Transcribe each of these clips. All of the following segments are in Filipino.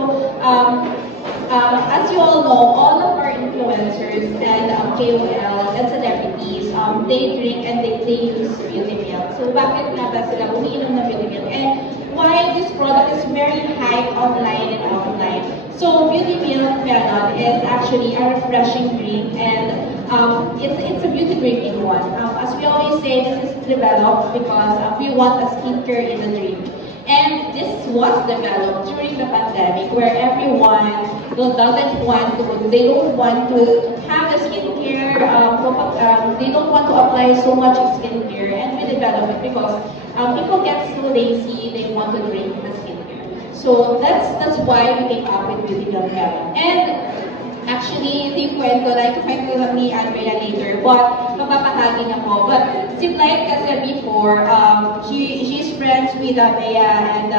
So, as you all know, all of our influencers and KOL and celebrities, they drink and they use beauty milk. So, bakit nga ba sila umiinom ng beauty milk? And why this product is very hyped online and offline. So, beauty milk melon is actually a refreshing drink, and it's a beauty drinking one. As we always say, this is developed because we want a skincare in a drink. And this was developed during the pandemic, where everyone doesn't want to, they don't want to have a skincare, they don't want to apply so much skincare, and we developed it because people get so lazy, they want to drink the skincare. So that's why we came up with Beauty Milk Melon. And actually, hindi kwento, like kwento lang ni Andrea later, but mapapahagin ako. But si Blythe kasi before, she's friends with Bea and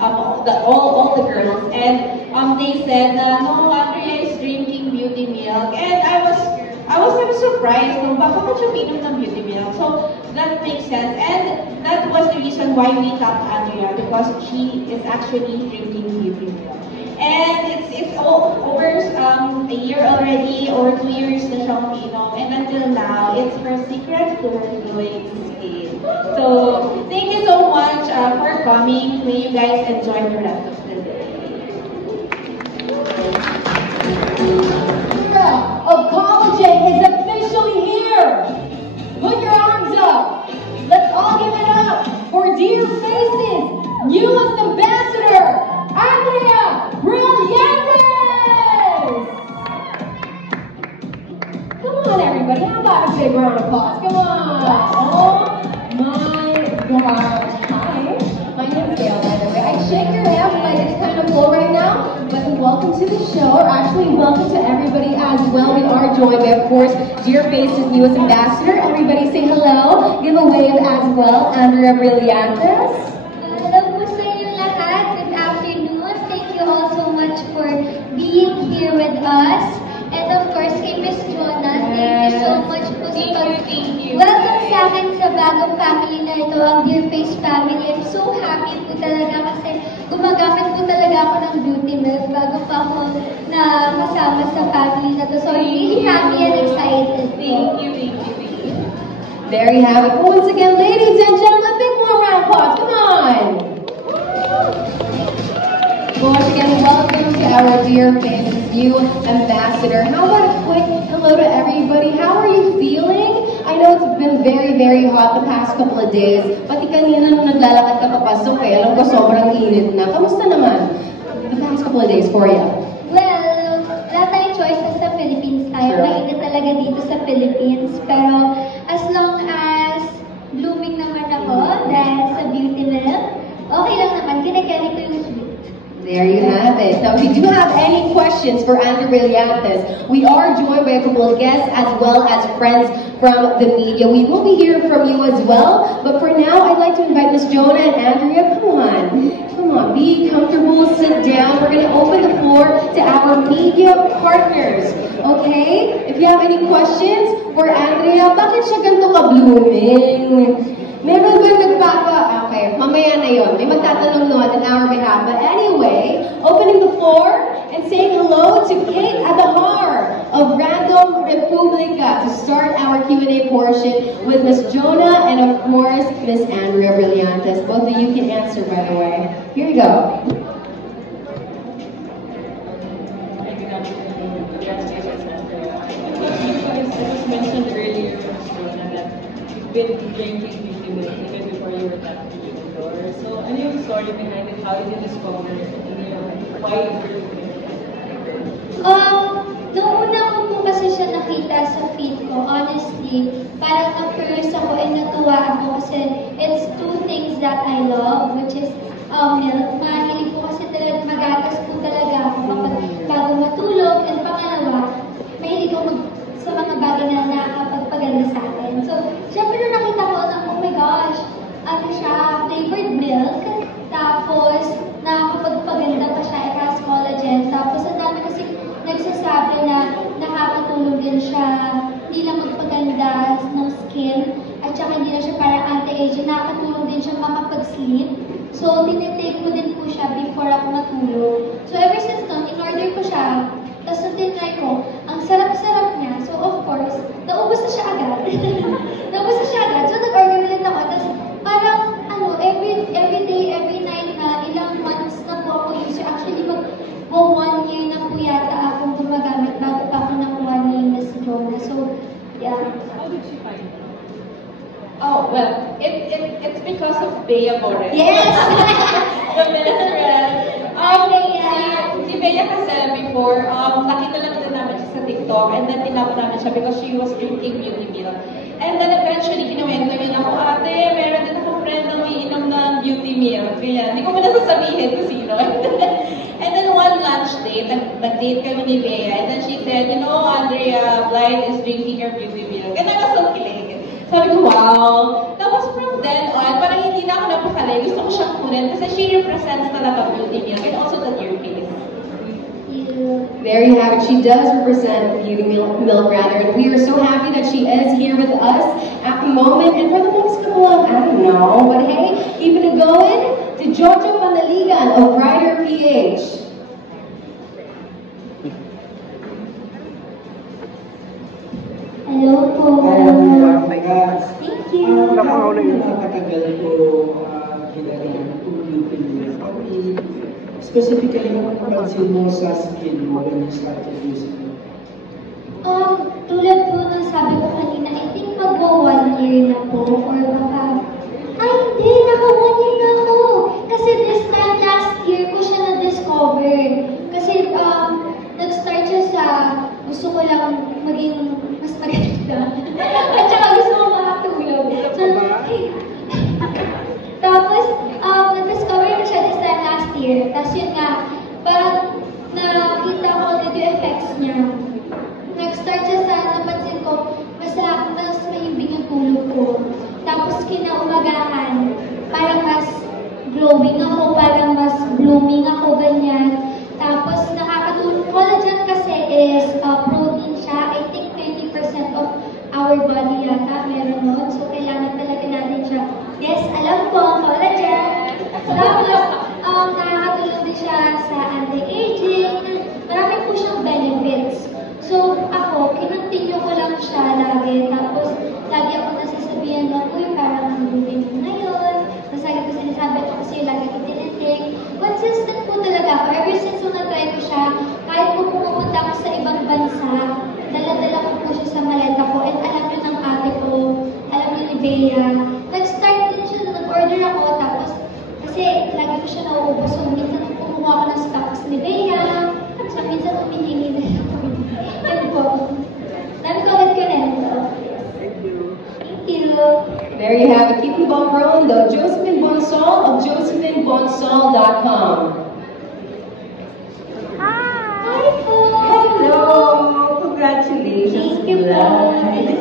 all the girls, and they said, no, Andrea is drinking beauty milk, and I was kind of surprised, no, bakit siya uminom ng beauty milk? So that makes sense, and that was the reason why we tapped Andrea, because she is actually drinking beauty milk. And it's all over a year already, or 2 years na siyang uminom, and until now, it's her secret to her glowing skin. So, thank you so much for coming. May you guys enjoy the rest of the day. The era of collagen is officially here. Put your arms up. Let's all give it up for Dear Faces' newest ambassador, Andrea Brillantes! Come on, everybody. How about a big round of applause? Come on. Oh my gosh. Hi. My name is Gail, by the way. I shake your hand like it's kind of full right now, but welcome to the show, or actually welcome to everybody as well. We are joined by, of course, Dear Faces' newest ambassador. Everybody say hello. Give a wave as well, Andrea Brillantes. For being here with us, and of course kay Miss Jonah, thank you so much po sa welcome sa akin sa bagong family na ito, ang Dear Face family. I'm so happy po talaga kasi gumagamit po talaga ako ng beauty milk bago pa ako na kasama sa family na to. So I'm really happy and excited. Thank you. There you have it. Once again, ladies and gentlemen, big more round of applause. Come on. Once again, welcome to our Dear Faces new ambassador. How about a quick hello to everybody? How are you feeling? I know it's been very, very hot the past couple of days. Pati kanina nung naglalakad ka papasok alam ko sobrang init na. Kamusta naman the past couple of days for you? Well, wala tayong choice sa Philippines tayo. Sure. Mainit talaga dito sa Philippines. Pero as long as blooming naman ako dahil sa beauty milk, okay lang naman. Kinakarry ko yung sweet. There you have it. Now, if you do have any questions for Andrea Brillantes, we are joined by a couple of guests as well as friends from the media. We will be hearing from you as well. But for now, I'd like to invite Miss Jonah and Andrea. Come on, be comfortable, sit down. We're going to open the floor to our media partners. Okay? If you have any questions for Andrea, bakit siya ganito ka-blooming? Meron ba okay, mamaya na yun. May magtatanong naman on our behalf. But anyway, opening the floor and saying hello to Kate Adahar of Random Republica to start our Q&A portion with Miss Jonah and of course, Miss Andrea Brillantes. Both of you can answer, by the way. Here you go. As mentioned earlier, that you've been drinking even before you were that before. So, ano yung story behind it? How did you discover it? Why you were doing it? Noong una ko po kasi siya nakita sa feed ko, honestly, parang na-curious ako and natuwa ako kasi it's two things that I love, which is milk. Mahilig ko kasi talaga, magatas po talaga ako kapag bago matulog, and pangalawa, mahilig ako sa mga bagay na nakakapagpaganda sa atin. So, syempre na nakita ko na, oh my gosh, ano siya, flavored milk, tapos nakakapagpaganda pa siya, it has collagen, tapos ang dami kasi nagsasabi na nakakatulong din siya, hindi lang magpaganda ng skin, at saka hindi na siya parang anti-aging, nakakatulong din siya makapag-sleep. So, tinitake ko din po siya before ako matulog. So, ever since Bea Borres. Yes! The best friend. Si Bea kasi before, nakita lang din namin siya sa TikTok and then tinap namin siya because she was drinking beauty milk. And then eventually, kinuwento niya ako, ate, meron din ako friend na umiinom ng beauty milk. Kaya, hindi ko muna sasabihin kung sino. And then one lunch date, nag-date kami ni Bea, and then she said, you know, Andrea, Blythe is drinking your beauty milk. And I was so kilig. Sabi ko, wow. Tapos from then on, parang hindi na ako napakali. Gusto ko siyang kunin kasi she represents talaga beauty milk and also the dear face. There you have it. She does represent Beauty Milk rather, and we are so happy that she is here with us at the moment. And for the next couple of, I don't know, but hey, keeping it going to Jojo Panaligan of Rider PH. Hello po. Oh my God. Thank you. Nakakatagal ko kailangan tulupin mo. Specifically, ano napansin mo sa skin mo when you started using it? Tulad po ng sabi ko kanina, I think mag-go 1 year na po, or baka, ay hindi, naka 1 year na ako. Kasi this time last year ko siya na-discover. Kasi nag-start siya sa gusto ko lang maging mas maganda. At saka gusto ko makatulog. So, tapos, na-discover ko siya this time last year. Tapos yun nga, parang nakita ko ulit yung effects niya. Nag-start siya sa napansin ko, mas mahimbing yung tulog ko. Tapos kinaumagahan, parang mas glowing ako, parang mas blooming ako, ganyan. Tapos nakakatulong. Collagen kasi is protein siya. I think 30% of our body yata meron nun. So kailangan talaga natin siya. Yes, alam ko ang collagen. Tapos nakakatulong din siya sa anti-aging. Marami po siyang benefits. So ako, kinontinue ko lang siya lagi. Tapos lagi ako nasasabihan na, uy, parang ang blooming mo ngayon. Tapos lagi ko sinasabi ko kasi lagi ko tinitig. Consistent po talaga ako. Ever since na-try ko siya, kahit po pumupunta ako sa ibang bansa, dala-dala ko po siya sa maleta ko. And alam niyo ng ate ko, alam niyo ni Bea, nag-start din siya, nag-order ako. Tapos, kasi lagi ko siya nauubos. So, minsan kumuha ako ng stocks ni Bea. So, minsan humihingi na ako. Yan po. Dami ko ulit ko nito. Thank you. There you have it. Keep the ball rolling though. Josephine Bonsall of josephinebonsall.com. Hi po. Hello! Congratulations, Thank you po. Blythe.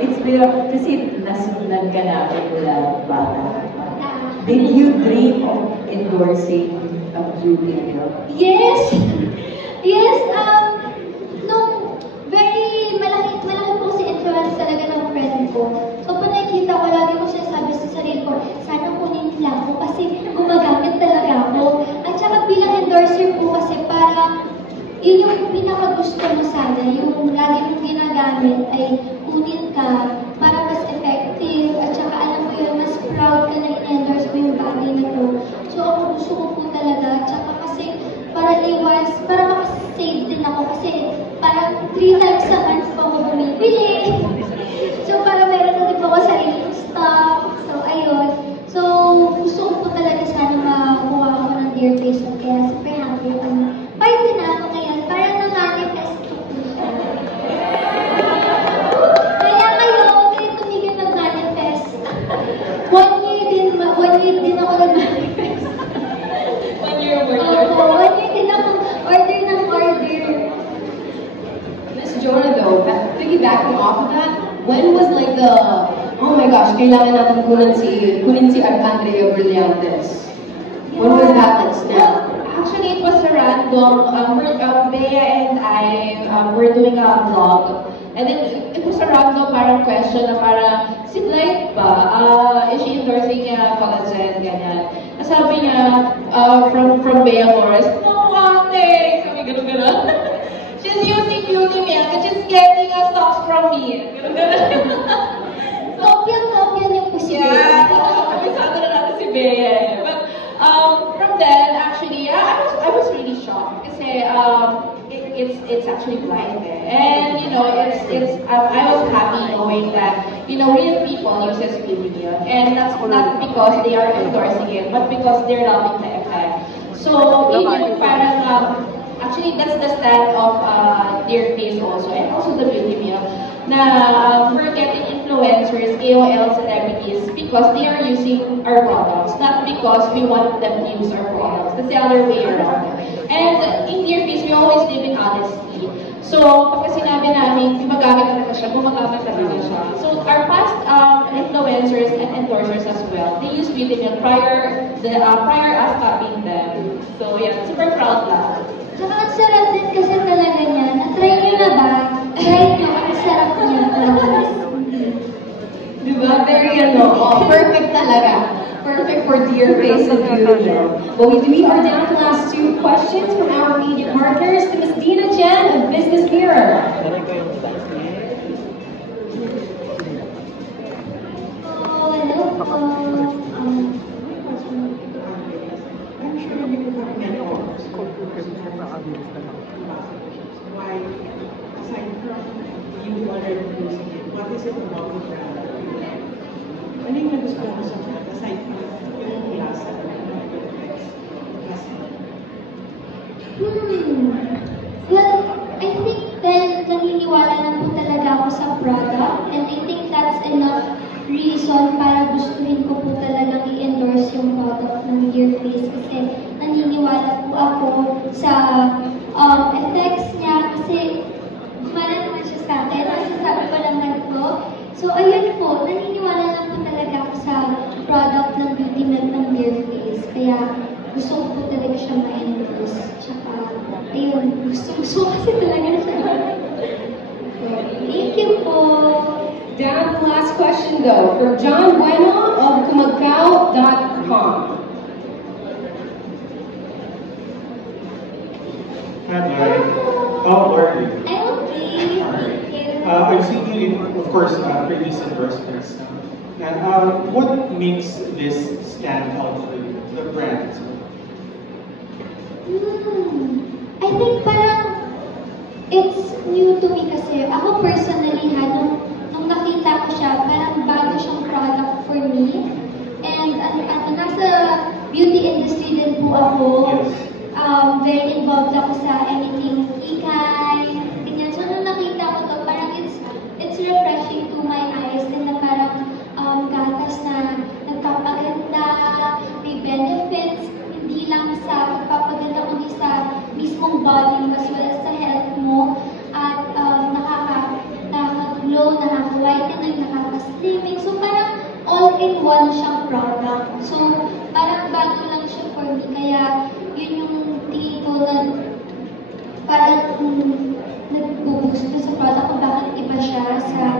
It's been kasi nasundan ka namin mula bata. Did you dream of endorsing a beauty milk? Yes! Yes, nung very malaki po kasi influence talaga ng friend ko. So, pag nakikita ko, lagi ko siya sabi sa sarili ko, sana kunin nila ako kasi gumagamit talaga ako. At saka bilang endorser po kasi parang yun yung pinakagusto mo sana, yung lagi mong ginagamit ay kunin ka para mas effective at saka alam mo yun, mas proud ka na in-endorse mo yung bagay na to. So ako gusto ko po talaga, at saka kasi para makasave din ako kasi parang 3 times a month pa ako bumibili. So para meron na din ako sariling stock. So ayun. So gusto ko po talaga sana makuha ako ng dear face mo. Kaya super happy ako. Party na ako ngayon. Parang na-manifest ko po siya. Kaya kayo, kayo tumigil mag-manifest. 1 year din ako nag-manifest. 1 year worth. Opo, 1 year din ako order ng order. Miss Jonah though, piggybacking off of that, when was like the, oh my gosh, kailangan natin kunin si Andrea Brillantes. When was that like snap? Actually, it was a random, Bea and I were doing a vlog. And then, it was a random parang question na parang, si Blythe ba? Is she endorsing collagen, ganyan? Sabi niya, from Bea Morris, no, ate! Sabi gano'n. She's using beauty milk and she's getting stocks from me. Gano'n. Kopya-kopya niyo po si Bea. Yeah, kabisado na natin si Bea. But from then, actually, I was really shocked kasi it's actually Blythe. And you know, I was happy knowing that real people uses beauty meal. And that's not because they are endorsing it, but because they're loving the effect. So, yun yung parang, actually, that's the stand of their face also, and also the beauty meal. Na we're getting influencers, KOL celebrities, because they are using our products, not because we want them to use our products. That's the other way around. And in their face, we always live in honesty. So, pagka sinabi namin, gumagamit talaga siya, gumagamit talaga siya. So, our past influencers and endorsers as well, they use beauty meal prior us copying them. So, yeah, super proud lang. Saka ang sarap din kasi talaga niya. Na-try niyo na ba? Try niyo, ang sarap niya. Diba? Very perfect talaga. Perfect for Dear Face of Beauty. Well, we are down to the last 2 questions from our media partners. To Ms. Dina Jen of Business Mirror. Hello po. I'm sure you have mentors. Why, aside from you already using it, what is it about the brand? Ano yung nagustuhan mo sa brand aside from yung lasa? Well, I think dahil naniniwala na po talaga ako sa product, and I think that's enough reason para gustuhin ko po talagang i-endorse yung product ng Dear Face kasi naniniwala po ako sa effects niya kasi gumana naman siya sa akin. Nasasabi ko lang na ito. So, ayun po, naniniwala lang po talaga ako sa product ng beauty milk ng Dear Face. Kaya gusto ko po talaga siya ma-endorse. Tsaka, ayun, gusto kasi talaga siya. Thank you po. Down to the last question, though, from John Bueno of Kumagao.com. Hi, Mary. How are you? I'm okay. Thank you. I've seen you in, of course, previous endorsements. And what makes this stand out for you, the brand? I think parang it's new to me kasi ako personally nung nakita ko siya, parang bago siyang product for me. And nasa beauty industry din po ako. Yes. Very involved ako sa anything ikay, ganyan. So nung nakita ko to, parang it's refreshing to my eyes din na parang gatas na nagpapaganda, may benefits, hindi lang sa pagpapaganda kundi sa mismong body mo as well as sa health mo. At nakaka-glow, nakaka-whitening, nakaka-slimming. So parang all-in-one siyang product. So parang bago lang siya for me. Kaya yun yung tingin ko na parang nag-boost na sa product kung bakit iba siya sa